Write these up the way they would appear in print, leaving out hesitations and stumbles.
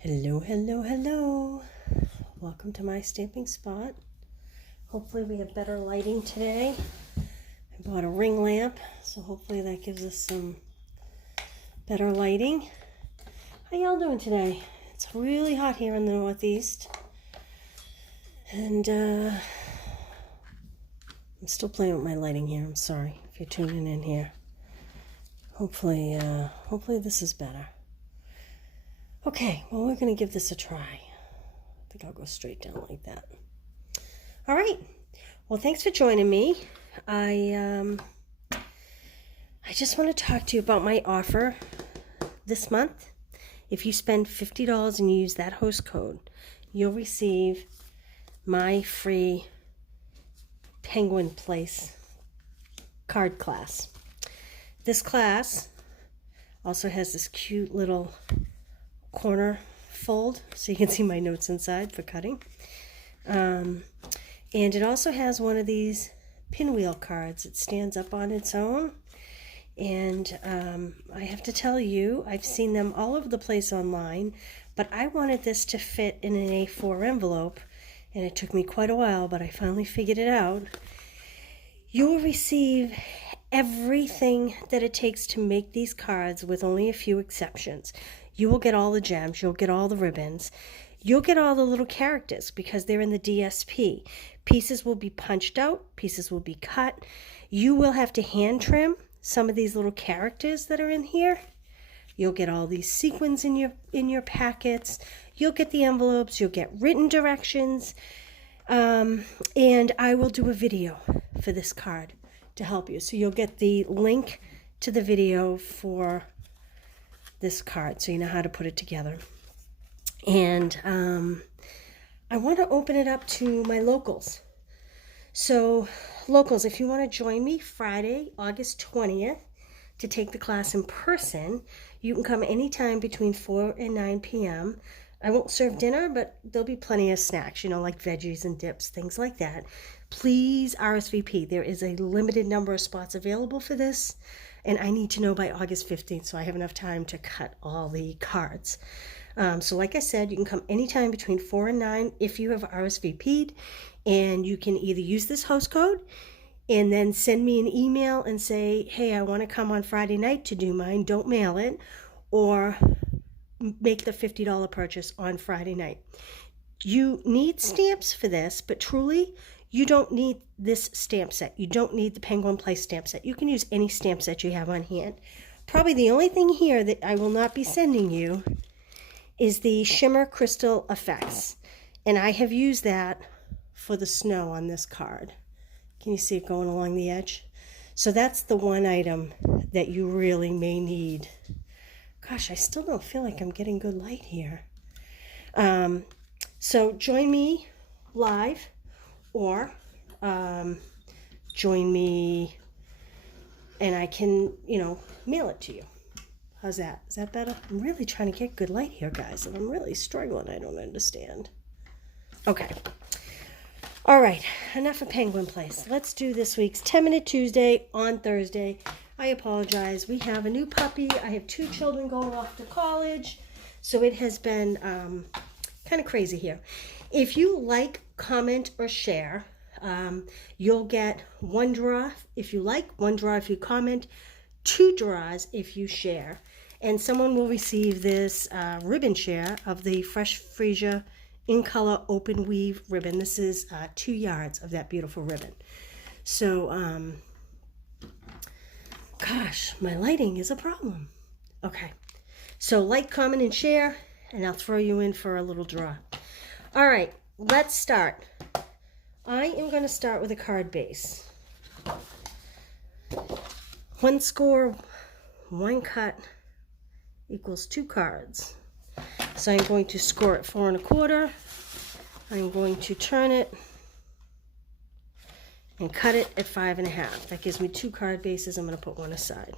Hello, hello, hello. Welcome to my stamping spot. Hopefully we have better lighting today. I bought a ring lamp, so hopefully that gives us some better lighting. How y'all doing today? It's really hot here in the Northeast. And I'm still playing with my lighting here. I'm sorry if you're tuning in here. Hopefully this is better. Okay, well, we're going to give this a try. I think I'll go straight down like that. All right. Well, thanks for joining me. I just want to talk to you about my offer this month. If you spend $50 and you use that host code, you'll receive my free Penguin Place card class. This class also has this cute little corner fold so you can see my notes inside for cutting, and it also has one of these pinwheel cards. It stands up on its own, and I have to tell you, I've seen them all over the place online, but I wanted this to fit in an A4 envelope, and it took me quite a while, but I finally figured it out. You will receive everything that it takes to make these cards, with only a few exceptions. You will get all the gems, you'll get all the ribbons, you'll get all the little characters because they're in the DSP. Pieces will be punched out, pieces will be cut. You will have to hand trim some of these little characters that are in here. You'll get all these sequins in your packets. You'll get the envelopes, you'll get written directions, and I will do a video for this card to help you. So you'll get the link to the video for this card so you know how to put it together. And I want to open it up to my locals. So locals, if you want to join me Friday, August 20th to take the class in person, you can come anytime between 4 and 9 p.m. I won't serve dinner, but there'll be plenty of snacks, like veggies and dips, things like that. Please RSVP. There is a limited number of spots available for this, and I need to know by August 15th so I have enough time to cut all the cards. So like I said, you can come anytime between 4 and 9 if you have RSVP'd, and you can either use this host code and then send me an email and say, hey, I want to come on Friday night to do mine, don't mail it, or make the $50 purchase on Friday night. You need stamps for this, but truly, you don't need this stamp set. You don't need the Penguin Place stamp set. You can use any stamp set you have on hand. Probably the only thing here that I will not be sending you is the Shimmer Crystal Effects. And I have used that for the snow on this card. Can you see it going along the edge? So that's the one item that you really may need. Gosh, I still don't feel like I'm getting good light here. So join me live, or join me and I can, mail it to you. How's that? Is that better? I'm really trying to get good light here, guys, and I'm really struggling. I don't understand. Okay. All right, enough of Penguin Place. Let's do this week's 10-Minute Tuesday on Thursday. I apologize. We have a new puppy. I have 2 children going off to college, so it has been kind of crazy here. If you like, comment, or share, you'll get 1 draw if you like, 1 draw if you comment, 2 draws if you share, and someone will receive this ribbon share of the Fresh Freesia in color open weave ribbon. This is 2 yards of that beautiful ribbon. So, gosh, my lighting is a problem. Okay, so like, comment, and share, and I'll throw you in for a little draw. All right, let's start. I am going to start with a card base. 1 score, 1 cut equals 2 cards. So I'm going to score it 4 1/4. I'm going to turn it and cut it at 5 1/2. That gives me 2 card bases. I'm going to put 1 aside.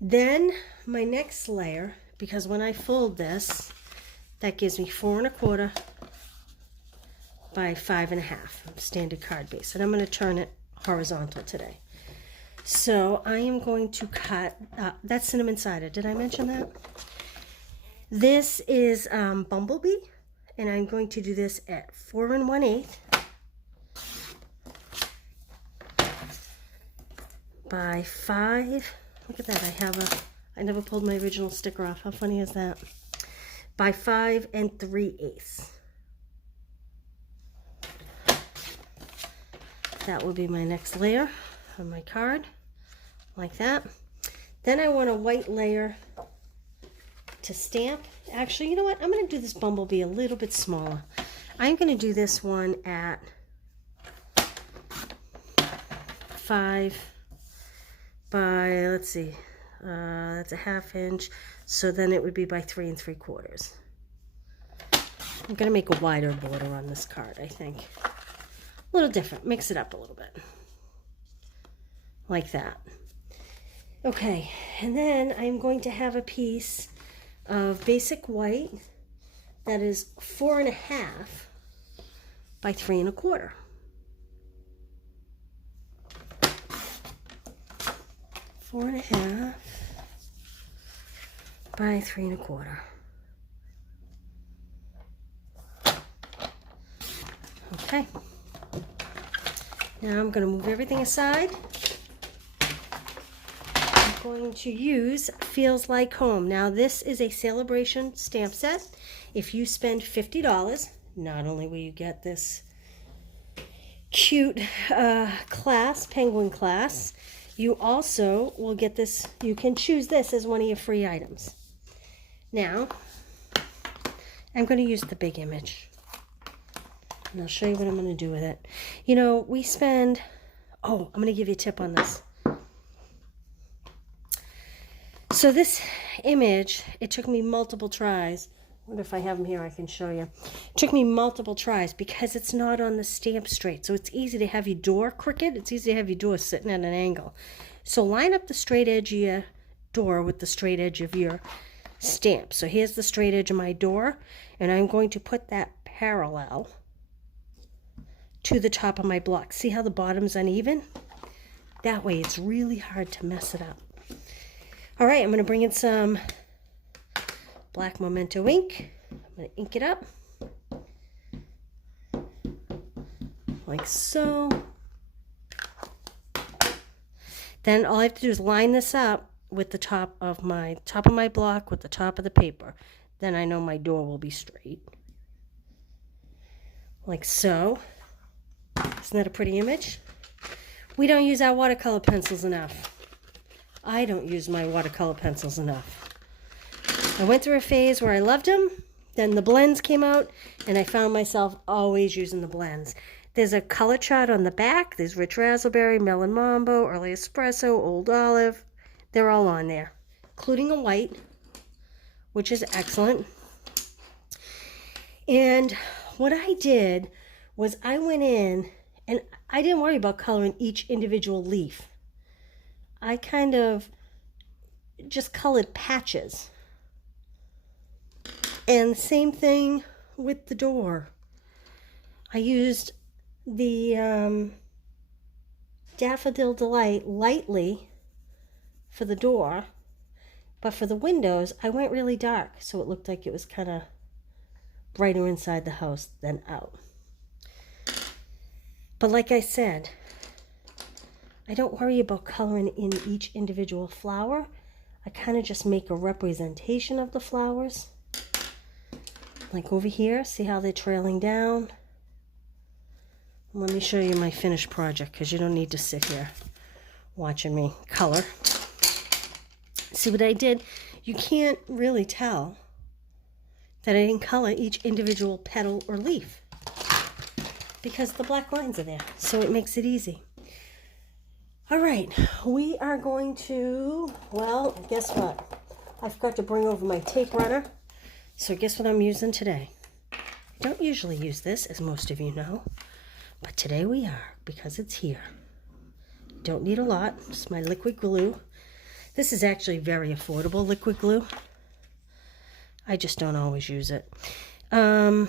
Then my next layer, because when I fold this, that gives me 4 1/4 by 5 1/2 standard card base, and I'm going to turn it horizontal today. So I am going to cut, that's cinnamon cider. Did I mention that? This is Bumblebee, and I'm going to do this at 4 1/8 by 5. Look at that, I never pulled my original sticker off. How funny is that? By 5 3/8. That will be my next layer on my card, like that. Then I want a white layer to stamp. Actually, you know what? I'm going to do this Bumblebee a little bit smaller. I'm going to do this one at 5 by, let's see, that's a 1/2 inch. So then it would be by 3 3/4. I'm going to make a wider border on this card, I think. A little different, mix it up a little bit, like that. Okay, and then I'm going to have a piece of basic white that is 4 1/2 by 3 1/4. 4 1/2 by 3 1/4. Okay. Now I'm going to move everything aside. I'm going to use Feels Like Home. Now this is a celebration stamp set. If you spend $50, not only will you get this cute penguin class, you also will get this, you can choose this as one of your free items. Now, I'm going to use the big image. And I'll show you what I'm going to do with it. You know, we spend, I'm going to give you a tip on this. So this image, it took me multiple tries. I wonder if I have them here, I can show you. It took me multiple tries because it's not on the stamp straight. So it's easy to have your door crooked. It's easy to have your door sitting at an angle. So line up the straight edge of your door with the straight edge of your stamp. So here's the straight edge of my door, and I'm going to put that parallel to the top of my block. See how the bottom's uneven? That way it's really hard to mess it up. All right, I'm going to bring in some black Memento ink. I'm going to ink it up like so. Then all I have to do is line this up with the top of my block with the top of the paper. Then I know my door will be straight. Like so. Isn't that a pretty image? We don't use our watercolor pencils enough. I don't use my watercolor pencils enough. I went through a phase where I loved them, then the blends came out, and I found myself always using the blends. There's a color chart on the back. There's Rich Raspberry, Melon Mambo, Early Espresso, Old Olive. They're all on there, including a white, which is excellent. And what I did was I went in and I didn't worry about coloring each individual leaf. I kind of just colored patches. And same thing with the door. I used the Daffodil Delight lightly for the door, but for the windows, I went really dark, so it looked like it was kind of brighter inside the house than out. But like I said, I don't worry about coloring in each individual flower. I kind of just make a representation of the flowers. Like over here, see how they're trailing down? Let me show you my finished project, because you don't need to sit here watching me color. See what I did? You can't really tell that I didn't color each individual petal or leaf, because the black lines are there, so it makes it easy. All right, we are going to, well, guess what? I forgot to bring over my tape runner, so guess what I'm using today? I don't usually use this, as most of you know, but today we are, because it's here. Don't need a lot, it's my liquid glue. This is actually very affordable liquid glue. I just don't always use it. Trying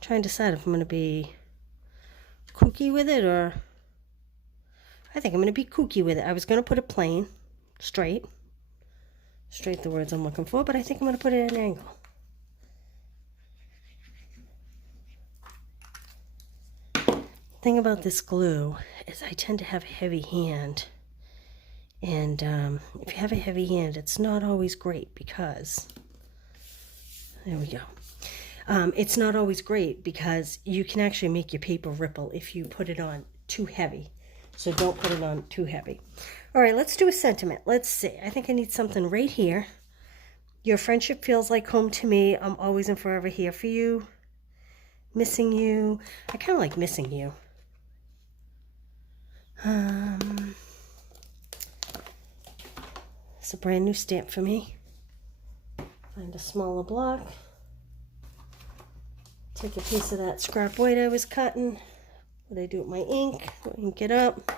to decide if I'm going to be kooky with it, or I think I'm going to be kooky with it. I was going to put it plain, straight, straight the words I'm looking for, but I think I'm going to put it at an angle. Thing about this glue is I tend to have a heavy hand, and if you have a heavy hand, it's not always great because, there we go. It's not always great because you can actually make your paper ripple if you put it on too heavy. So don't put it on too heavy. All right, let's do a sentiment. Let's see. I think I need something right here. Your friendship feels like home to me. I'm always and forever here for you. Missing you. I kind of like missing you. It's a brand new stamp for me. Find a smaller block. Take a piece of that scrap white I was cutting. What I do with my ink? Ink it up.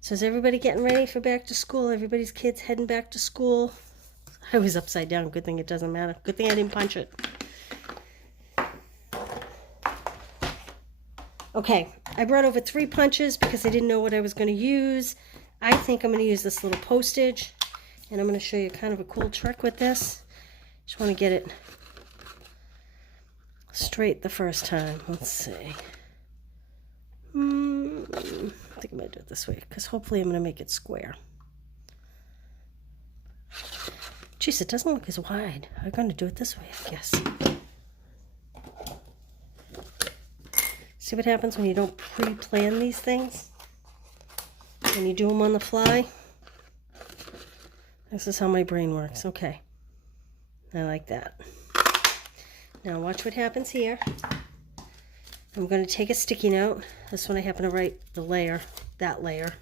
So is everybody getting ready for back to school? Everybody's kids heading back to school. I was upside down. Good thing it doesn't matter. Good thing I didn't punch it. Okay, I brought over 3 punches because I didn't know what I was going to use. I think I'm going to use this little postage, and I'm going to show you kind of a cool trick with this. Just want to get it straight the first time. Let's see. I think I might do it this way because hopefully I'm going to make it square. Jeez, it doesn't look as wide. I'm going to do it this way, I guess. See what happens when you don't pre-plan these things? When you do them on the fly? This is how my brain works. Okay. I like that. Now watch what happens here. I'm going to take a sticky note. This one I happen to write the layer, that layer.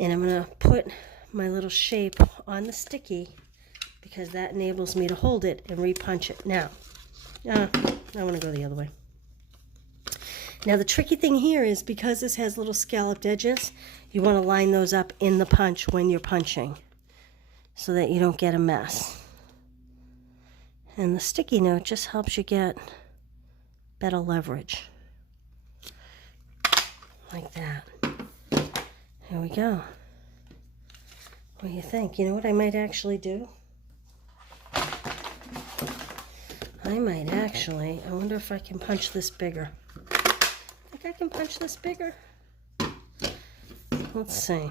And I'm going to put my little shape on the sticky because that enables me to hold it and repunch it. Now, I want to go the other way. Now the tricky thing here is because this has little scalloped edges, you want to line those up in the punch when you're punching so that you don't get a mess. And the sticky note just helps you get better leverage. Like that. There we go. What do you think? You know what I might actually do? I wonder if I can punch this bigger. I can punch this bigger. Let's see.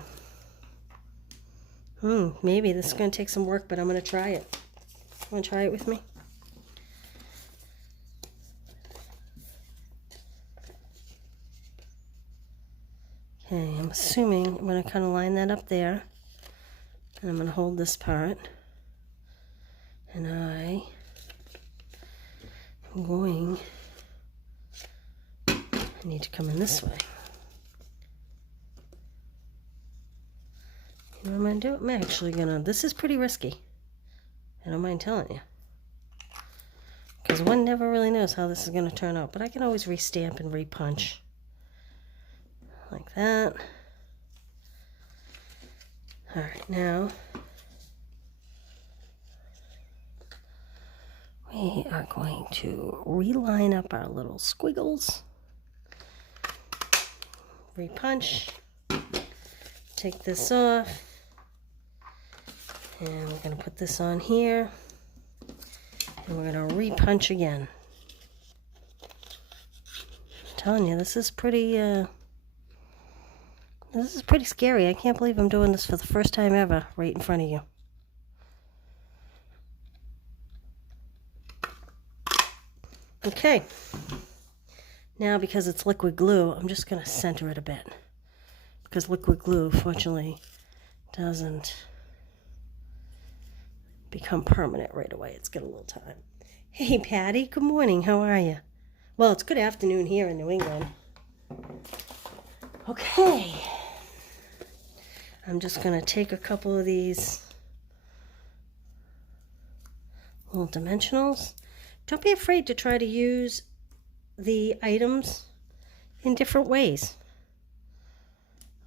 Maybe this is going to take some work, but I'm going to try it. Want to try it with me? Okay, I'm assuming I'm going to kind of line that up there. And I'm going to hold this part. And I am going... I need to come in this way. You know what I'm going to do? I'm actually going to... This is pretty risky. I don't mind telling you. Because one never really knows how this is going to turn out. But I can always re-stamp and re-punch. Like that. Alright, now... we are going to reline up our little squiggles. Repunch, take this off, and we're going to put this on here, and we're going to repunch again. I'm telling you, this is pretty scary. I can't believe I'm doing this for the first time ever, right in front of you. Okay. Now, because it's liquid glue, I'm just going to center it a bit. Because liquid glue, fortunately, doesn't become permanent right away. It's got a little time. Hey, Patty. Good morning. How are you? Well, it's good afternoon here in New England. Okay. I'm just going to take a couple of these little dimensionals. Don't be afraid to try to use the items in different ways.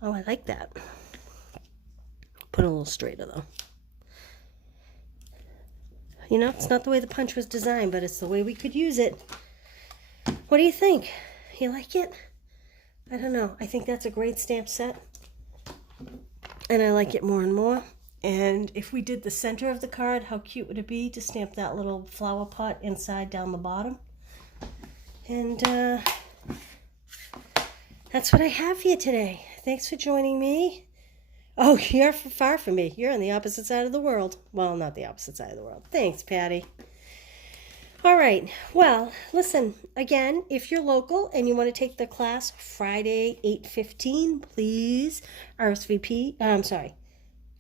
Oh, I like that. Put it a little straighter though. You know, it's not the way the punch was designed, but it's the way we could use it. What do you think? You like it? I don't know. I think that's a great stamp set. and I like it more and more. And if we did the center of the card, how cute would it be to stamp that little flower pot inside down the bottom? And that's what I have for you today. Thanks for joining me. Oh, you're far from me. You're on the opposite side of the world. Well, not the opposite side of the world. Thanks, Patty. All right. Well, listen, again, if you're local and you want to take the class Friday, 8:15, please RSVP. I'm sorry.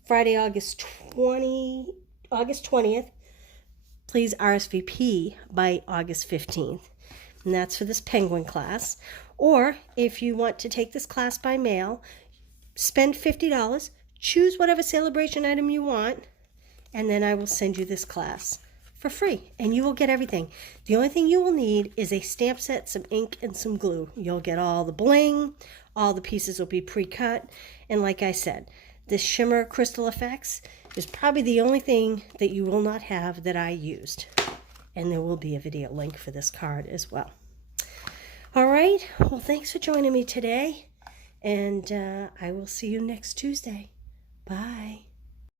Friday, August 20th. Please RSVP by August 15th. And that's for this penguin class. Or if you want to take this class by mail, spend $50, choose whatever celebration item you want, and then I will send you this class for free, and you will get everything. The only thing you will need is a stamp set, some ink, and some glue. You'll get all the bling, all the pieces will be pre-cut, and like I said, this shimmer crystal effects is probably the only thing that you will not have that I used. And there will be a video link for this card as well. All right, well, thanks for joining me today, and I will see you next Tuesday. Bye.